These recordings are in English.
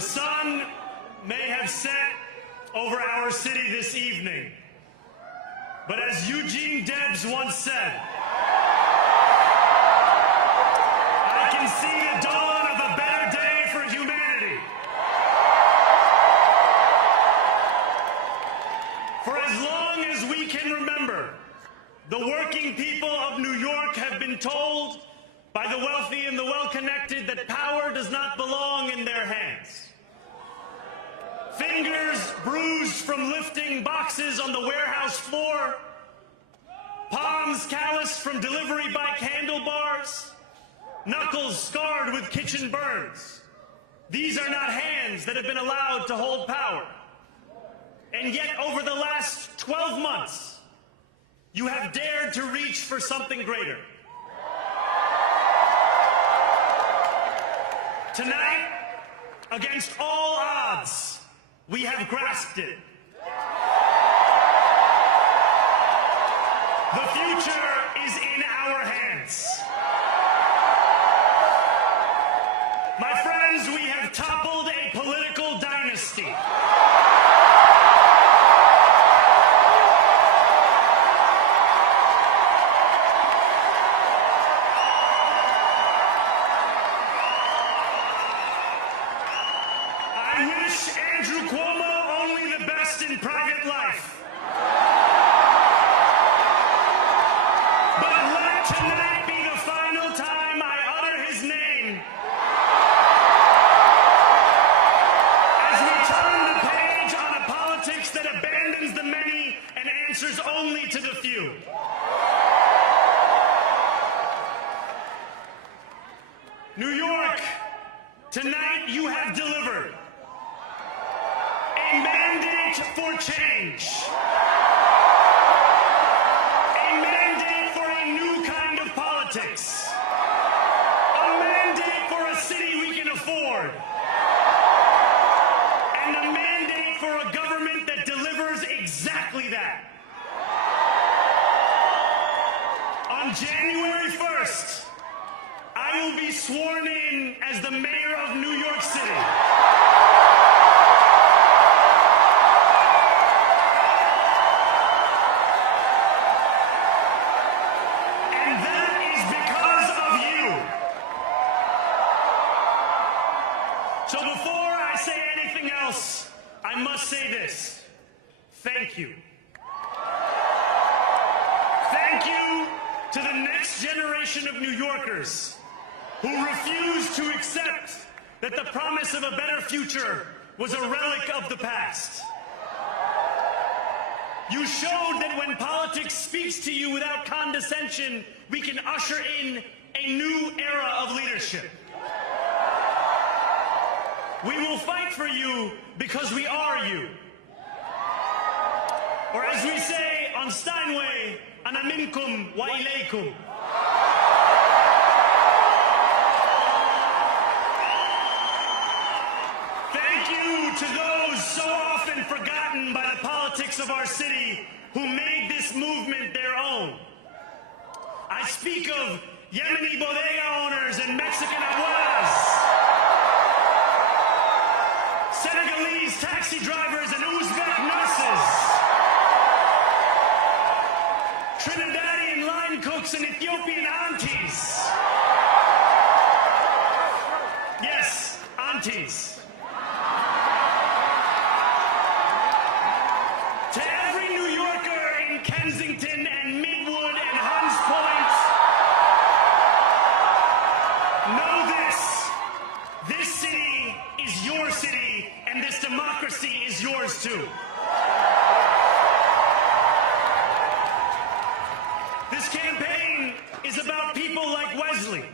The sun may have set over our city this evening, but as Eugene Debs once said, I can see the dawn of a better day for humanity. For as long as we can remember, the working people of New York have been told by the wealthy and the well-connected that power does not belong in their hands. Fingers bruised from lifting boxes on the warehouse floor, palms calloused from delivery bike handlebars, knuckles scarred with kitchen burns. These are not hands that have been allowed to hold power. And yet, over the last 12 months, you have dared to reach for something greater. Tonight, against all odds, we have grasped it. The future is in our hands. My friends, we have toppled a political dynasty. I wish Andrew Cuomo only the best in private life. But let tonight be the final time I utter his name as we turn the page on a politics that abandons the many and answers only to the few. New York, tonight you have delivered a mandate for change. A mandate for a new kind of politics. A mandate for a city we can afford. And a mandate for a government that delivers exactly that. On January 1st, I will be sworn in as the mayor of New York City. And that is because of you. So before I say anything else, I must say this. Thank you. Thank you to the next generation of New Yorkers who refused to accept that the promise of a better future was a relic of the past. You showed that when politics speaks to you without condescension, we can usher in a new era of leadership. We will fight for you because we are you. Or as we say on Steinway, ana minkum wa ilaykum. Thank you to those so often forgotten by the politics of our city who made this movement their own. I speak of Yemeni bodega owners and Mexican abuelas, Senegalese taxi drivers and Uzbek nurses, Trinidadian line cooks and Ethiopian aunties. Yes, aunties. To every New Yorker in Kensington and Midwood and Hunts Point, know this. This city is your city, and this democracy is yours too. This campaign is about people like Wesley,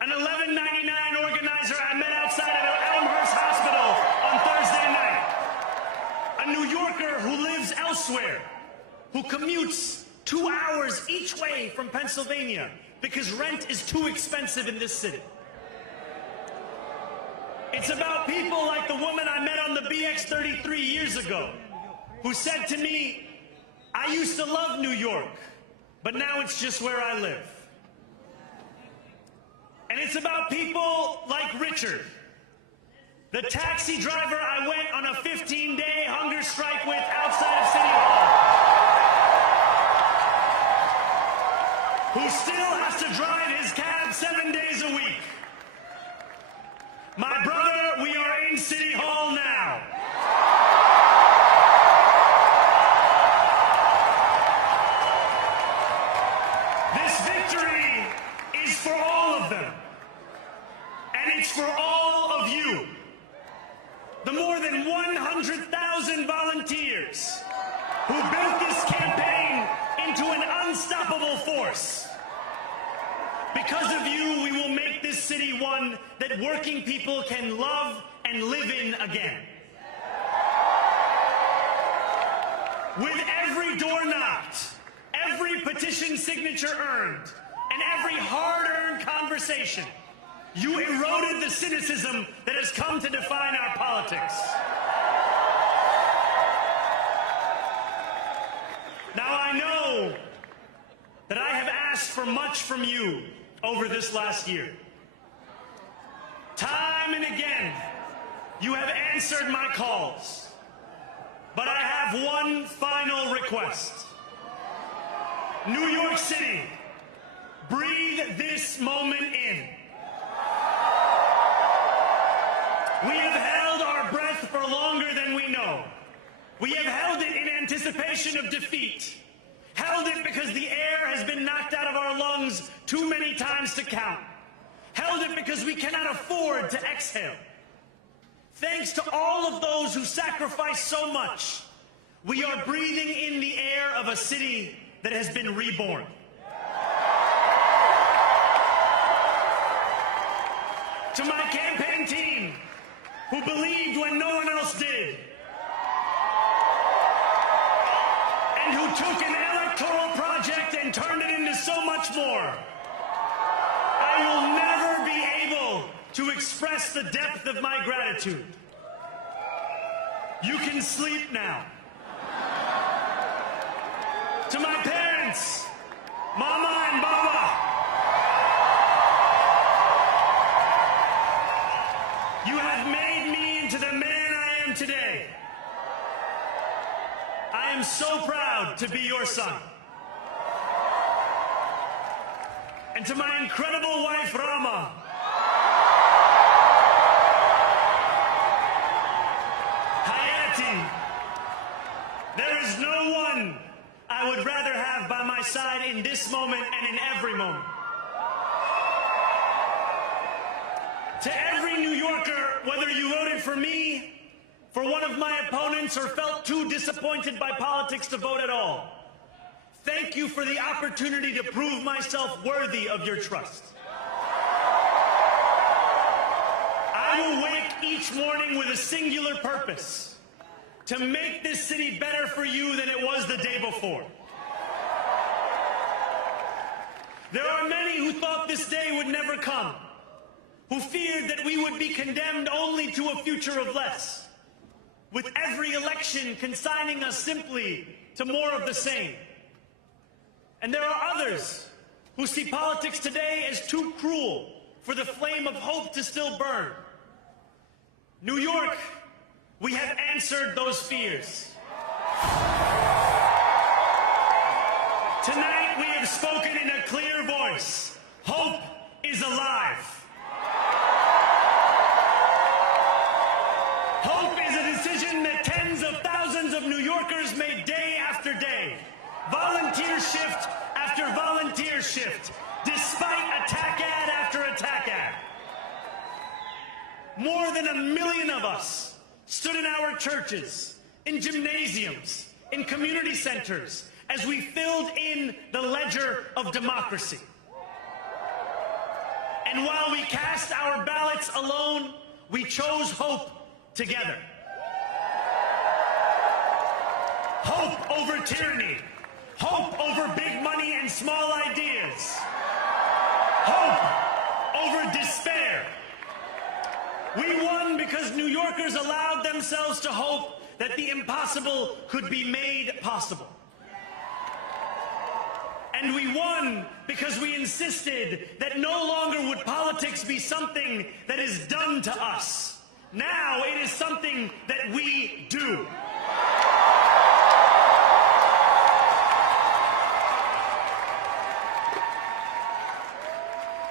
an 1199 organizer I met outside of Elmhurst Hospital on Thursday night. A New Yorker who lives elsewhere, who commutes 2 hours each way from Pennsylvania because rent is too expensive in this city. It's about people like the woman I met on the BX 33 years ago, who said to me, I used to love New York, but now it's just where I live. And it's about people like Richard, The taxi driver I went on a 15-day hunger strike with outside of City Hall, who still has to drive his cab 7 days a week. My brother, we are in City Hall now. This victory is for all of them, and it's for all of you. The more than 100,000 volunteers who built this campaign into an unstoppable force. Because of you, we will make this city one that working people can love and live in again. With every door knocked, every petition signature earned, and every hard-earned conversation, you eroded the cynicism that has come to define our politics. Now, I know that I have asked for much from you over this last year. Time and again, you have answered my calls. But I have one final request. New York City, breathe this moment in. We have held our breath for longer than we know. We have held it in anticipation of defeat. Held it because the air has been knocked out of our lungs too many times to count. Held it because we cannot afford to exhale. Thanks to all of those who sacrificed so much, we are breathing in the air of a city that has been reborn. To my campaign team, who believed when no one else did, and who took an electoral project and turned it into so much more, I will never be able to express the depth of my gratitude. You can sleep now. To my parents, Mama and Baba, you have made me into the man I am today. I am so proud to be your son. And to my incredible wife, Rama, Hayati, there is no one I would rather have by my side in this moment and in every moment. To every New Yorker, whether you voted for me, for one of my opponents, or felt too disappointed by politics to vote at all, thank you for the opportunity to prove myself worthy of your trust. I will wake each morning with a singular purpose: to make this city better for you than it was the day before. There are many who thought this day would never come, who feared that we would be condemned only to a future of less, with every election consigning us simply to more of the same. And there are others who see politics today as too cruel for the flame of hope to still burn. New York, we have answered those fears. Tonight we have spoken in a clear voice. Hope is alive. Hope is a decision that tens of thousands of New Yorkers made day after day. Volunteer shift after volunteer shift, despite attack ad after attack ad. More than 1 million of us stood in our churches, in gymnasiums, in community centers, as we filled in the ledger of democracy. And while we cast our ballots alone, we chose hope together. Hope over tyranny. Hope over big money and small ideas. Hope over despair. We won because New Yorkers allowed themselves to hope that the impossible could be made possible. And we won because we insisted that no longer would politics be something that is done to us, Now it is something that we do.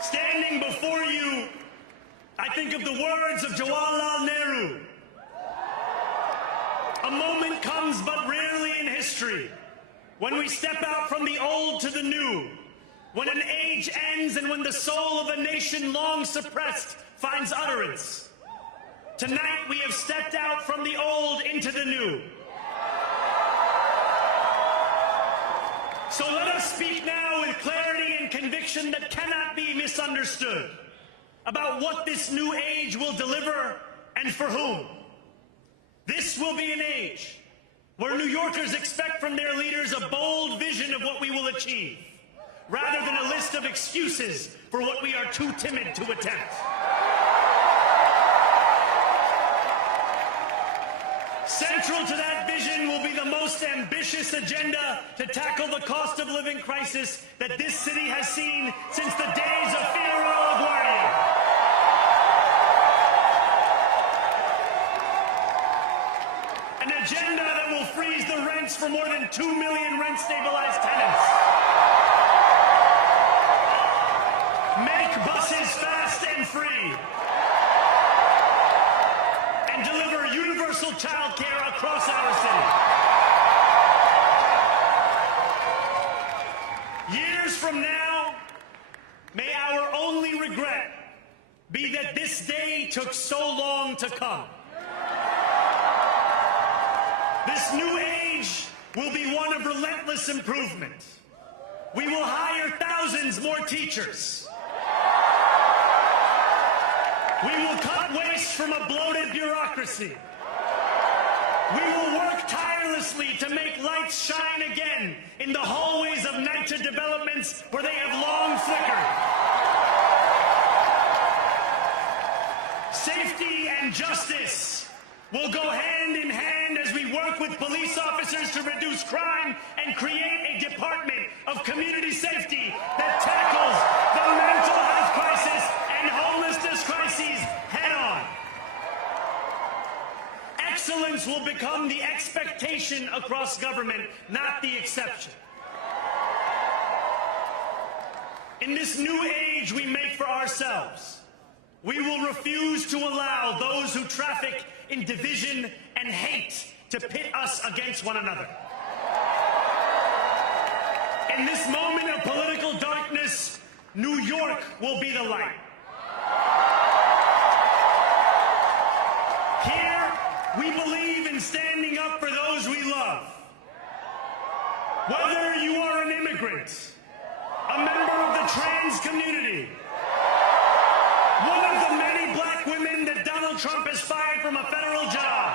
Standing before you, I think of the words of Jawaharlal Nehru. A moment comes but rarely in history when we step out from the old to the new, when an age ends and when the soul of a nation long suppressed finds utterance. Tonight we have stepped out from the old into the new. So let us speak now with clarity and conviction that cannot be misunderstood about what this new age will deliver and for whom. This will be an age where New Yorkers expect from their leaders a bold vision of what we will achieve, rather than a list of excuses for what we are too timid to attempt. Central to that vision will be the most ambitious agenda to tackle the cost of living crisis that this city has seen since the days of Figueroa LaGuardia. An agenda that will freeze the rents for more than 2 million rent-stabilized tenants. Make buses fast and free. And deliver universal child care across our city. Years from now, may our only regret be that this day took so long to come. This new age will be one of relentless improvement. We will hire thousands more teachers. We will cut waste from a bloated bureaucracy. We will work tirelessly to make lights shine again in the hallways of NYCHA developments where they have long flickered. Safety and justice will go hand in hand as we work with police officers to reduce crime and create a department of community safety that tackles the mental health crisis and homelessness crises head on. Excellence will become the expectation across government, not the exception. In this new age we make for ourselves, we will refuse to allow those who traffic in division and hate to pit us against one another. In this moment of political darkness, New York will be the light. Here, we believe in standing up for those we love. Whether you are an immigrant, a member of the trans community, one of the many black women that Donald Trump has fired from a federal job,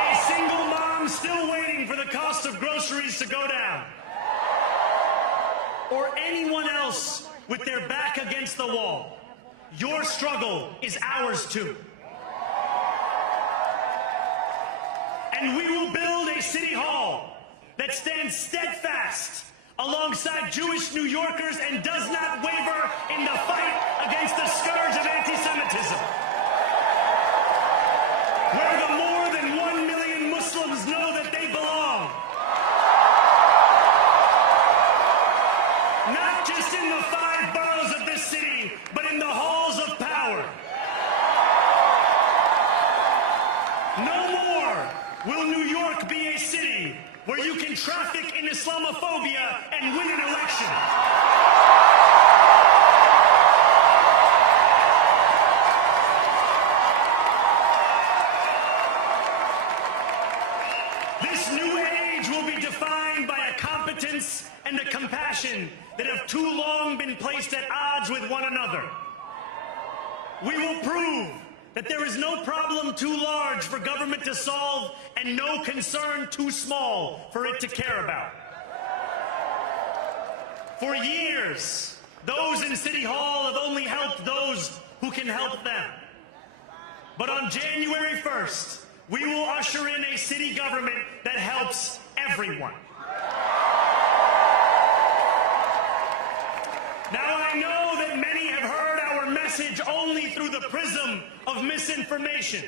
a single mom still waiting for the cost of groceries to go down, or anyone else with their back against the wall, your struggle is ours too. And we will build a city hall that stands steadfast alongside Jewish New Yorkers and does not waver in the fight against the scourge of anti-Semitism. Where the more than 1 million Muslims know that they belong. Not just in the 5 boroughs of this city, but in the halls of power. No more will New York be a city where you can traffic in Islamophobia and win an election. This new age will be defined by a competence and a compassion that have too long been placed at odds with one another. We will prove that there is no problem too large for government to solve and no concern too small for it to care about. For years, those in City Hall have only helped those who can help them. But on January 1st, we will usher in a city government that helps everyone. Now I know that many have heard our message message only through the prism of misinformation.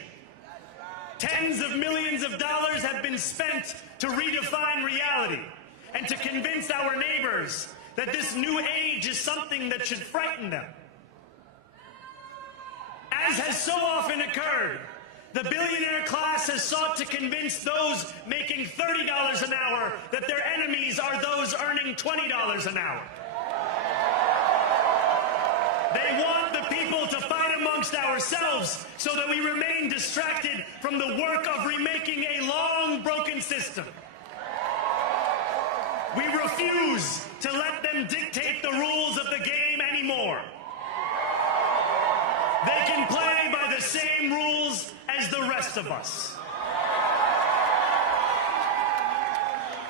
Tens of millions of dollars have been spent to redefine reality and to convince our neighbors that this new age is something that should frighten them. As has so often occurred, the billionaire class has sought to convince those making $30 an hour that their enemies are those earning $20 an hour. They want the people to fight amongst ourselves so that we remain distracted from the work of remaking a long broken system. We refuse to let them dictate the rules of the game anymore. They can play by the same rules as the rest of us.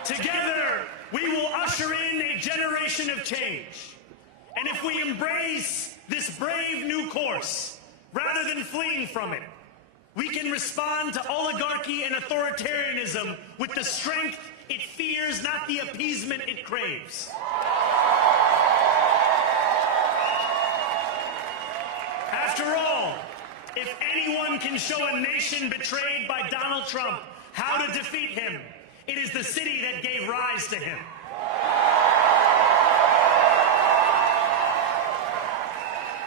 Together, we will usher in a generation of change. And if we embrace this brave new course, rather than fleeing from it, we can respond to oligarchy and authoritarianism with the strength it fears, not the appeasement it craves. After all, if anyone can show a nation betrayed by Donald Trump how to defeat him, it is the city that gave rise to him.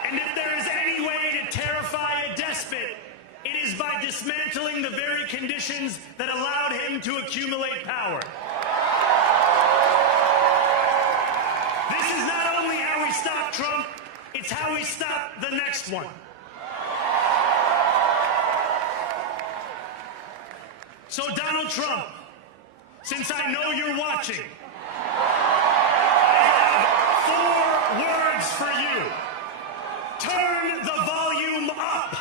And if there is any way to terrify a despot, it is by dismantling the very conditions that allowed him to accumulate power. This is not only how we stop Trump, it's how we stop the next one. So Donald Trump, since I know you're watching, I have 4 words for you. Turn the volume up.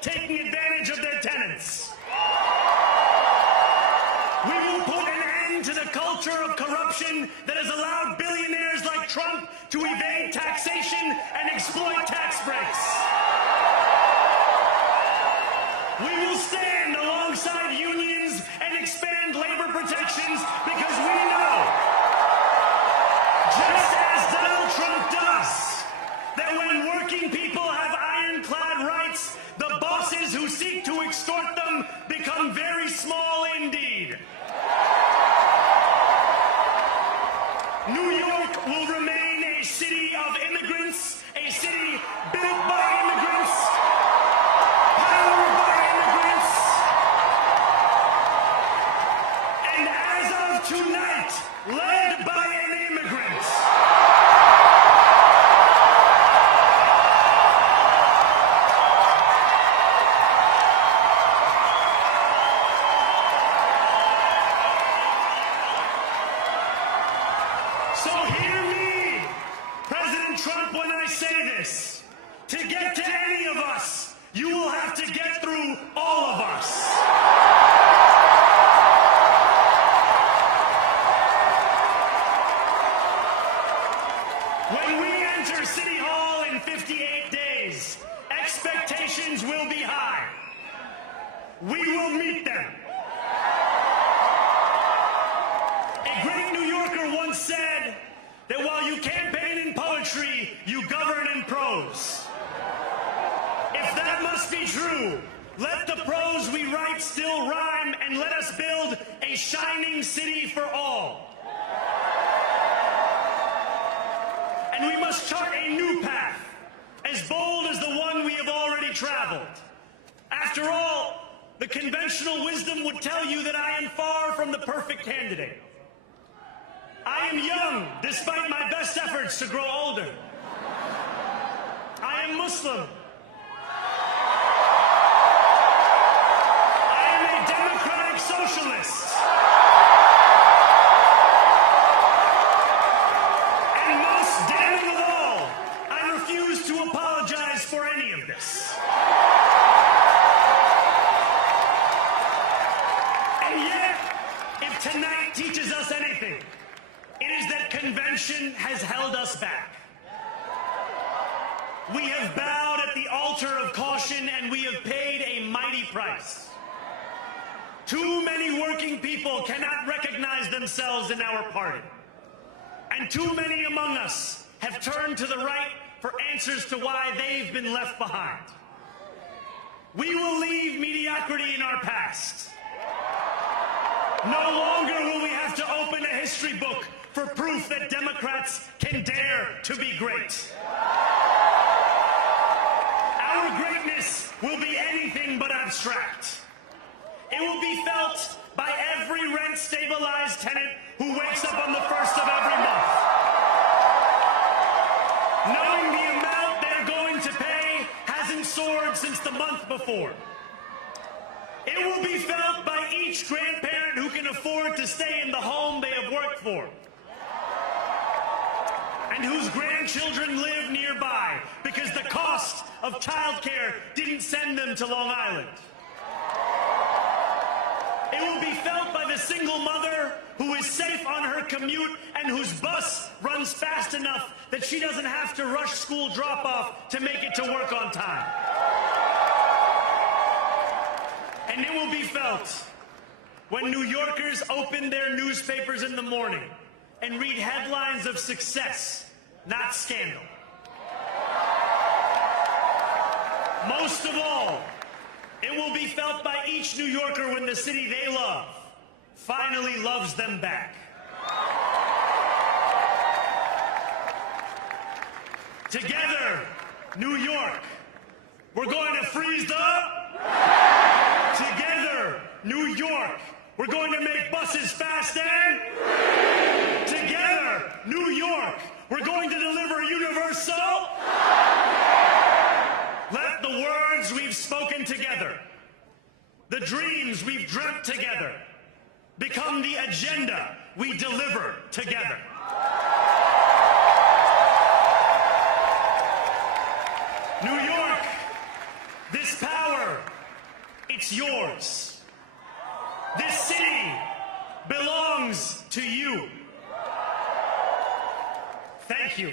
Taking advantage of their tenants. We will put an end to the culture of corruption that has allowed billionaires like Trump to evade taxation and exploit tax breaks. We will stand alongside unions and expand labor protections because we know, just as Donald Trump does, that when working people have ironclad rights, the bosses who seek to extort them become very small indeed. New York will remain a city of immigrants, a city built by immigrants, powered by immigrants, and as of tonight, led by an immigrant. So hear me, President Trump, when I say this. To get to any of us, you will have to get through all of us. When we enter City Hall in 58 days, expectations will be high. We will meet them. A great New Yorker once said that while you campaign in poetry, you govern in prose. If that must be true, let the prose we write still rhyme and let us build a shining city for all. And we must chart a new path, as bold as the one we have already traveled. After all, the conventional wisdom would tell you that I am far from the perfect candidate. I am young, despite my best efforts to grow older. I am Muslim. I am a democratic socialist. And most damning of all, I refuse to apologize for any of convention has held us back. We have bowed at the altar of caution, and we have paid a mighty price. Too many working people cannot recognize themselves in our party. And too many among us have turned to the right for answers to why they've been left behind. We will leave mediocrity in our past. No longer will we have to open a history book for proof that Democrats can dare to be great. Our greatness will be anything but abstract. It will be felt by every rent-stabilized tenant who wakes up on the first of every month, knowing the amount they're going to pay hasn't soared since the month before. It will be felt by each grandparent who can afford to stay in the home they have worked for, and whose grandchildren live nearby because the cost of childcare didn't send them to Long Island. It will be felt by the single mother who is safe on her commute and whose bus runs fast enough that she doesn't have to rush school drop-off to make it to work on time. And it will be felt when New Yorkers open their newspapers in the morning and read headlines of success, not scandal. Most of all, it will be felt by each New Yorker when the city they love finally loves them back. Together, New York, we're going to freeze the... Together, New York, we're going to make buses fast and... Together, New York, we're going to deliver universal... Let the words we've spoken together, the dreams we've dreamt together, become the agenda we deliver together. New York, this power, it's yours. This city belongs to you. Thank you.